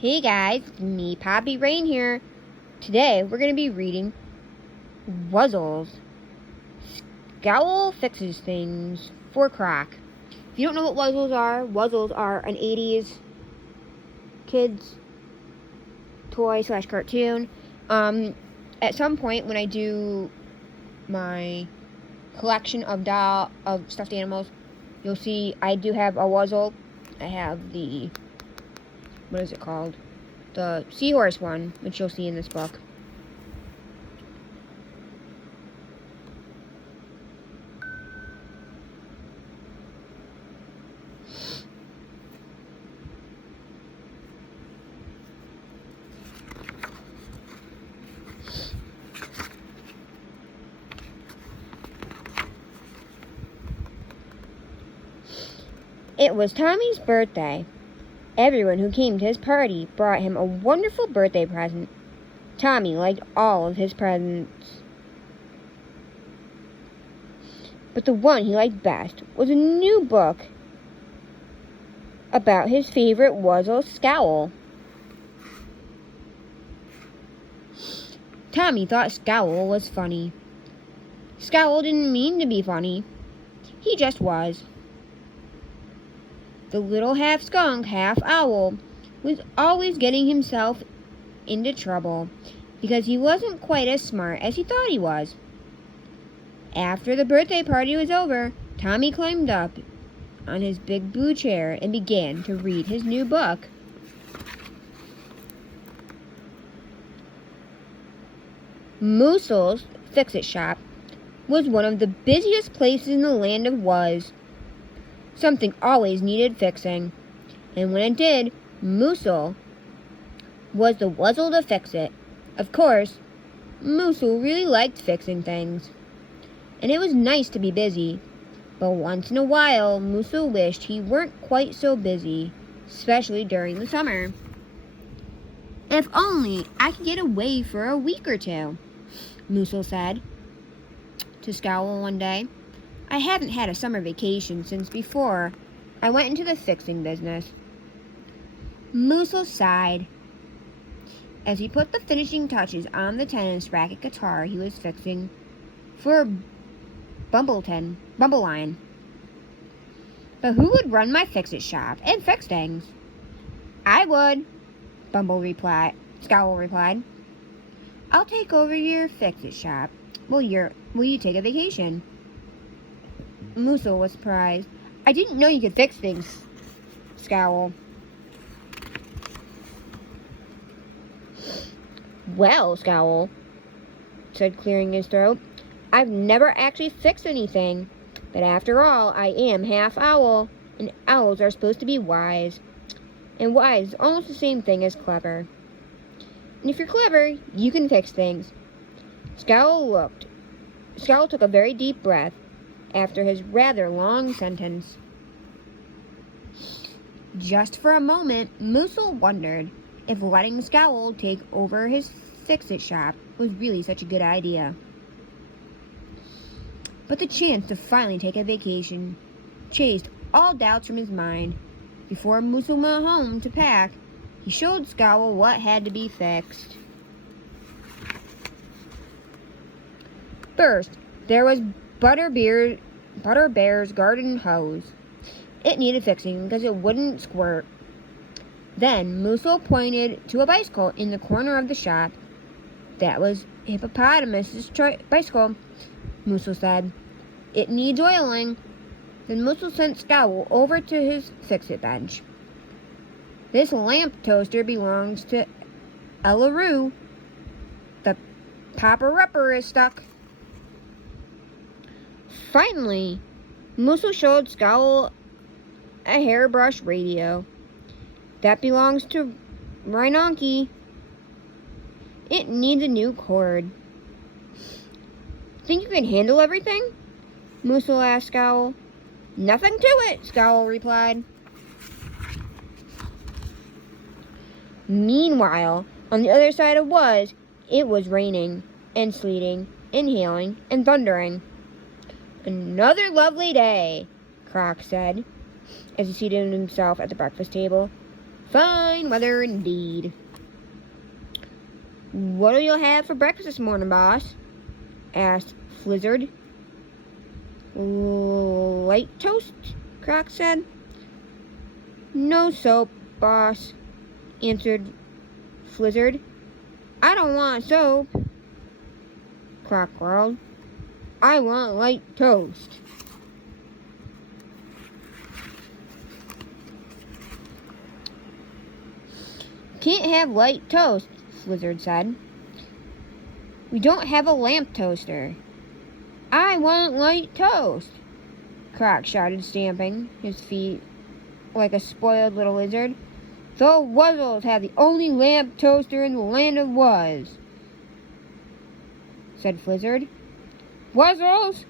Hey guys, me Poppy Rain here. Today we're going to be reading Wuzzles. Scowl fixes things for Crock. If you don't know what Wuzzles are an 80s kids toy / cartoon. At some point when I do my collection of stuffed animals, you'll see I do have a Wuzzle. I have the, what is it called? The seahorse one, which you'll see in this book. It was Tommy's birthday. Everyone who came to his party brought him a wonderful birthday present. Tommy liked all of his presents, but the one he liked best was a new book about his favorite Wuzzle, Scowl. Tommy thought Scowl was funny. Scowl didn't mean to be funny. He just was. The little half-skunk, half-owl was always getting himself into trouble because he wasn't quite as smart as he thought he was. After the birthday party was over, Tommy climbed up on his big blue chair and began to read his new book. Wuzzles' fix-it shop was one of the busiest places in the land of Wuzz. Something always needed fixing, and when it did, Wuzzle was the Wuzzle to fix it. Of course, Wuzzle really liked fixing things, and it was nice to be busy, but once in a while, Wuzzle wished he weren't quite so busy, especially during the summer. If only I could get away for a week or two, Wuzzle said to Scowl one day. I haven't had a summer vacation since before I went into the fixing business. Wuzzle sighed as he put the finishing touches on the tennis racket guitar he was fixing for Bumblelion. But who would run my fix-it shop and fix things? I would, Scowl replied. I'll take over your fix-it shop. Will you take a vacation? Wuzzle was surprised. I didn't know you could fix things, Scowl. Well, Scowl said, clearing his throat, I've never actually fixed anything, but after all, I am half owl, and owls are supposed to be wise. And wise is almost the same thing as clever. And if you're clever, you can fix things. Scowl took a very deep breath after his rather long sentence. Just for a moment, Wuzzle wondered if letting Scowl take over his fix-it shop was really such a good idea. But the chance to finally take a vacation chased all doubts from his mind. Before Wuzzle went home to pack, he showed Scowl what had to be fixed. First, there was Butterbear's garden hose. It needed fixing because it wouldn't squirt. Then Wuzzle pointed to a bicycle in the corner of the shop. That was Hippopotamus's bicycle, Wuzzle said. It needs oiling. Then Wuzzle sent Scowl over to his fix-it bench. This lamp toaster belongs to Ellaroo. The popper-upper is stuck. Finally, Wuzzle showed Scowl a hairbrush radio. That belongs to Rhinonky. It needs a new cord. Think you can handle everything? Wuzzle asked Scowl. Nothing to it, Scowl replied. Meanwhile, on the other side of Wuzz, it was raining and sleeting and hailing and thundering. Another lovely day, Crock said, as he seated himself at the breakfast table. Fine weather indeed. What'll you have for breakfast this morning, boss? Asked Flizzard. Light toast, Crock said. No soap, boss, answered Flizzard. I don't want soap, Crock growled. I want light toast. Can't have light toast, Flizzard said. We don't have a lamp toaster. I want light toast, Crock shouted, stamping his feet like a spoiled little lizard. The Wuzzles have the only lamp toaster in the land of Wuzz, said Flizzard. Wuzzles?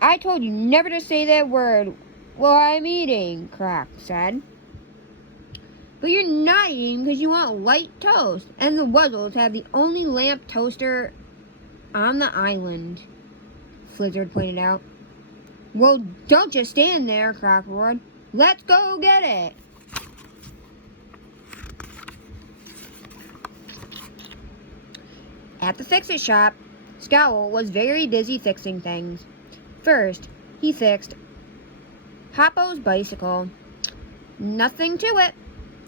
I told you never to say that word while I'm eating, Crock said. But you're not eating because you want light toast, and the Wuzzles have the only lamp toaster on the island, Flizzard pointed out. Well, don't just stand there, Crock roared. Let's go get it. At the fix-it shop, Scowl was very busy fixing things. First, he fixed Hoppo's bicycle. Nothing to it,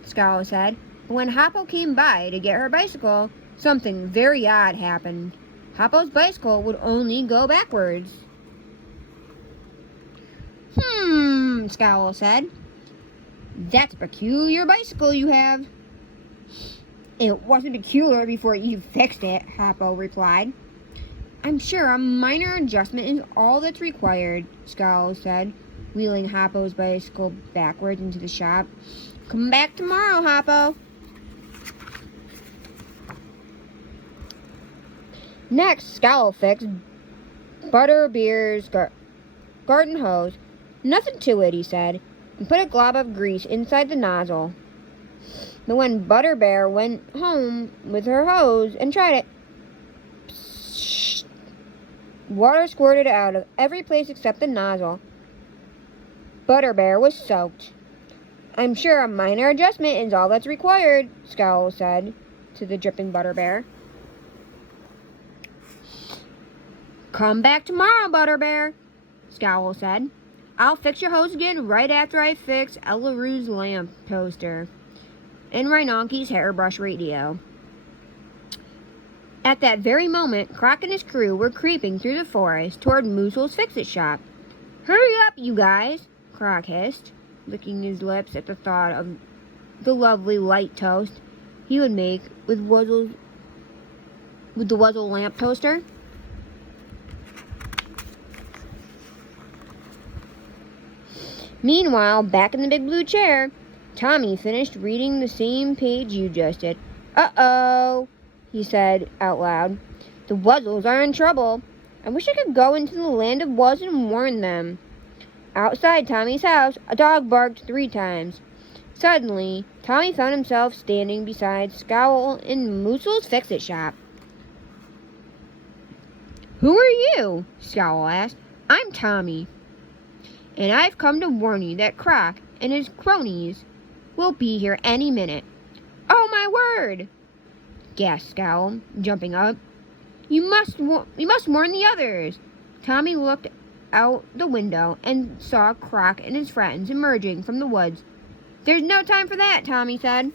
Scowl said. But when Hoppo came by to get her bicycle, something very odd happened. Hoppo's bicycle would only go backwards. Scowl said. That's a peculiar bicycle you have. It wasn't peculiar before you fixed it, Hoppo replied. I'm sure a minor adjustment is all that's required, Scowl said, wheeling Hoppo's bicycle backwards into the shop. Come back tomorrow, Hoppo. Next, Scowl fixed Butterbeer's garden hose. Nothing to it, he said, and put a glob of grease inside the nozzle. But when Butterbeer went home with her hose and tried it, psst, water squirted out of every place except the nozzle. Butterbeer was soaked. I'm sure a minor adjustment is all that's required, Scowl said to the dripping Butterbeer. Come back tomorrow, Butterbeer, Scowl said. I'll fix your hose again right after I fix Elaru's lamp toaster and Rhinonke's hairbrush radio. At that very moment, Crock and his crew were creeping through the forest toward Moosel's fix-it shop. Hurry up, you guys, Crock hissed, licking his lips at the thought of the lovely light toast he would make with the Wuzzle lamp toaster. Meanwhile, back in the big blue chair, Tommy finished reading the same page you just did. Uh-oh, he said out loud. The Wuzzles are in trouble. I wish I could go into the land of Wuzz and warn them. Outside Tommy's house, a dog barked 3 times. Suddenly, Tommy found himself standing beside Scowl in Moosel's fix-it shop. Who are you? Scowl asked. I'm Tommy, and I've come to warn you that Crock and his cronies will be here any minute. Oh, my word! Gasped Scowl, jumping up. You must warn the others. Tommy looked out the window and saw Crock and his friends emerging from the woods. There's no time for that, Tommy said.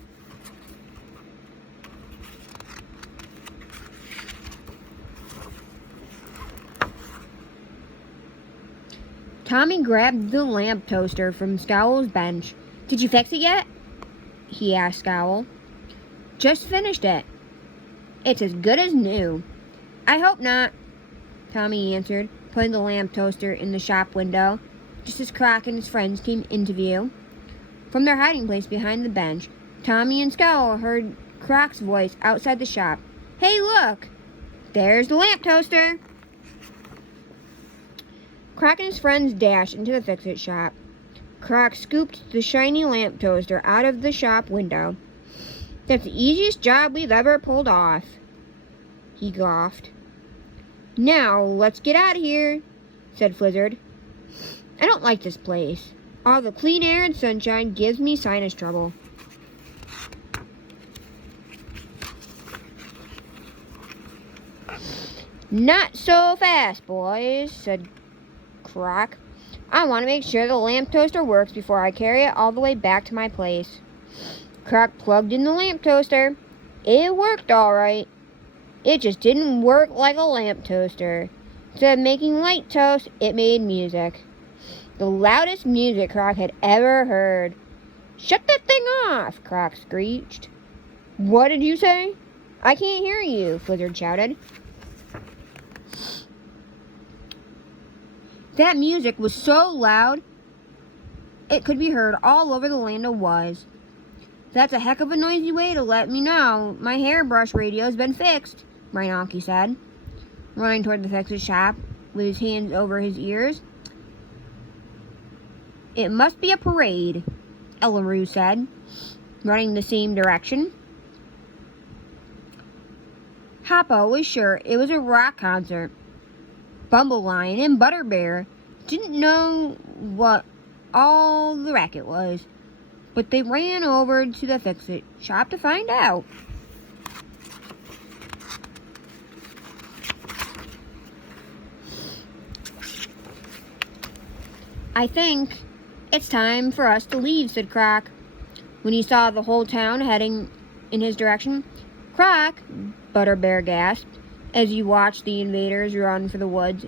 Tommy grabbed the lamp toaster from Scowl's bench. Did you fix it yet? He asked Scowl. Just finished it. It's as good as new. I hope not, Tommy answered, putting the lamp toaster in the shop window, just as Crock and his friends came into view. From their hiding place behind the bench, Tommy and Scowl heard Crock's voice outside the shop. Hey, look! There's the lamp toaster! Crock and his friends dashed into the fix-it shop. Crock scooped the shiny lamp toaster out of the shop window. That's the easiest job we've ever pulled off, he scoffed. Now, let's get out of here, said Flizzard. I don't like this place. All the clean air and sunshine gives me sinus trouble. Not so fast, boys, said Crock. I want to make sure the lamp toaster works before I carry it all the way back to my place. Crock plugged in the lamp toaster. It worked all right. It just didn't work like a lamp toaster. Instead of making light toast, it made music. The loudest music Crock had ever heard. Shut that thing off, Crock screeched. What did you say? I can't hear you, Flizzard shouted. That music was so loud, it could be heard all over the land of Wuzz. That's a heck of a noisy way to let me know my hairbrush radio's been fixed, Rhinonkey said, running toward the fixer's shop with his hands over his ears. It must be a parade, Ellaroo said, running the same direction. Hoppo was sure it was a rock concert. Bumblelion and Butterbear didn't know what all the racket was, but they ran over to the fix-it shop to find out. I think it's time for us to leave, said Crock, when he saw the whole town heading in his direction. Crock, Butterbear gasped, as he watched the invaders run for the woods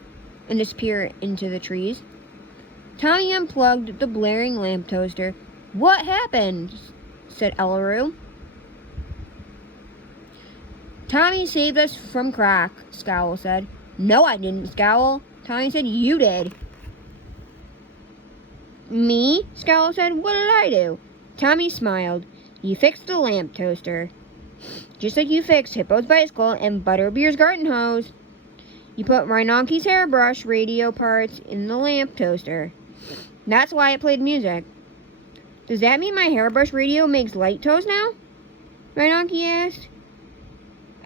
and disappear into the trees. Tommy unplugged the blaring lamp toaster. What happened? Said Ellaroo. Tommy saved us from Crock, Scowl said. No, I didn't, Scowl. Tommy said you did. Me? Scowl said. What did I do? Tommy smiled. You fixed the lamp toaster. Just like you fixed Hippo's bicycle and Butterbeer's garden hose. You put Rhinonkey's hairbrush radio parts in the lamp toaster. That's why it played music. Does that mean my hairbrush radio makes light toast now? Rhinonkey asked.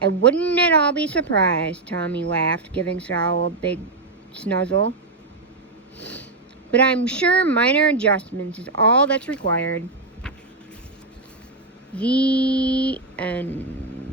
I wouldn't at all be surprised, Tommy laughed, giving Scowl a big snuzzle. But I'm sure minor adjustments is all that's required. The end.